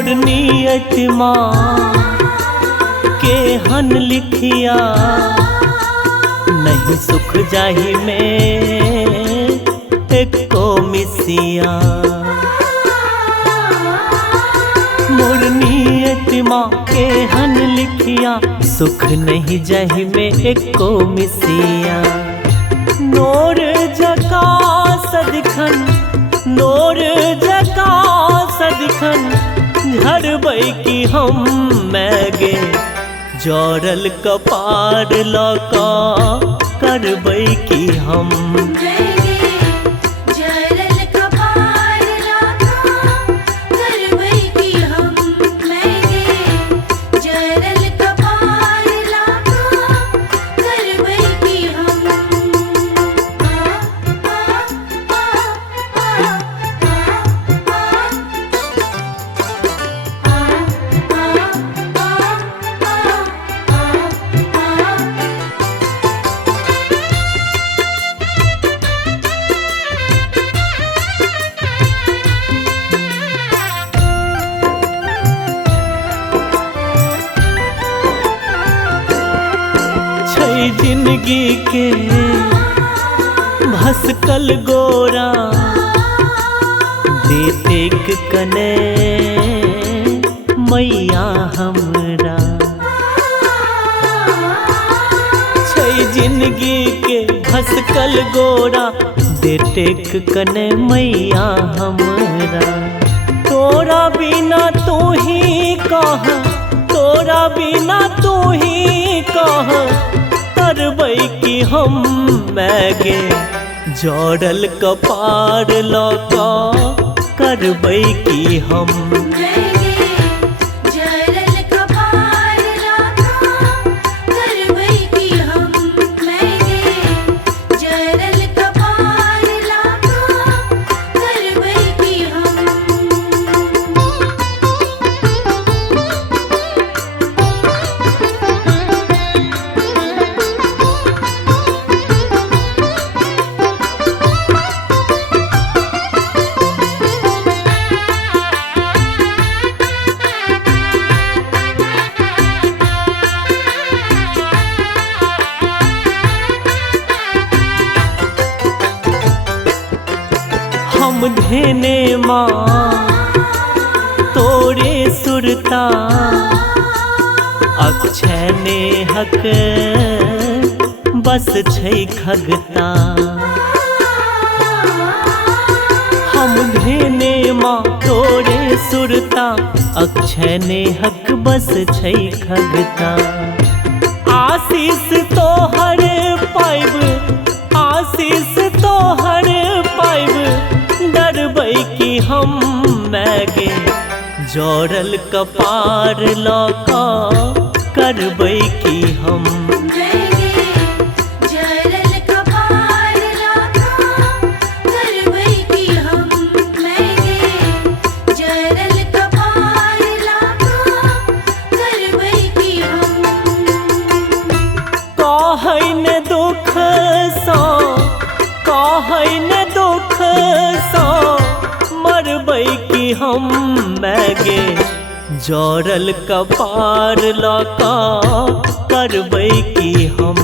मोर नियत माँ के हन लिखिया, नहीं सुख जाहि में एको मिसिया। मोर नियत माँ के हन लिखिया, सुख नहीं जाहि में एको मिसिया। नोर जका सदिखन, नोर जका सदिखन झरबै की हम मैगे। जड़ल कपार लका करबै की हम, जिंदगी के भसकल गोरा देतेक कने मैया हमरा। छै जिंदगी के भसकल गोरा देतेक कने मैया हमरा। तोरा बिना तू ही कह, तोरा बिना तू ही कह करबै की हम मैगे। जड़ल कपार लका करबै की हम, हम धेने माँ तोरे सुरता। अक्षय नेहक बस छै खगता। हम धेने माँ तोरे सुरता, अक्षय नेहक बस छै खगता। आशीष तोहर पाइब, आशीष तोहर पाइब डरबै की हम मैगे। जड़ल कपार लका करबै की हम, कहै ने दुख सा, कहै ने दुख सा मरबै की हम मैगे। जड़ल कपार लका करबै की हम।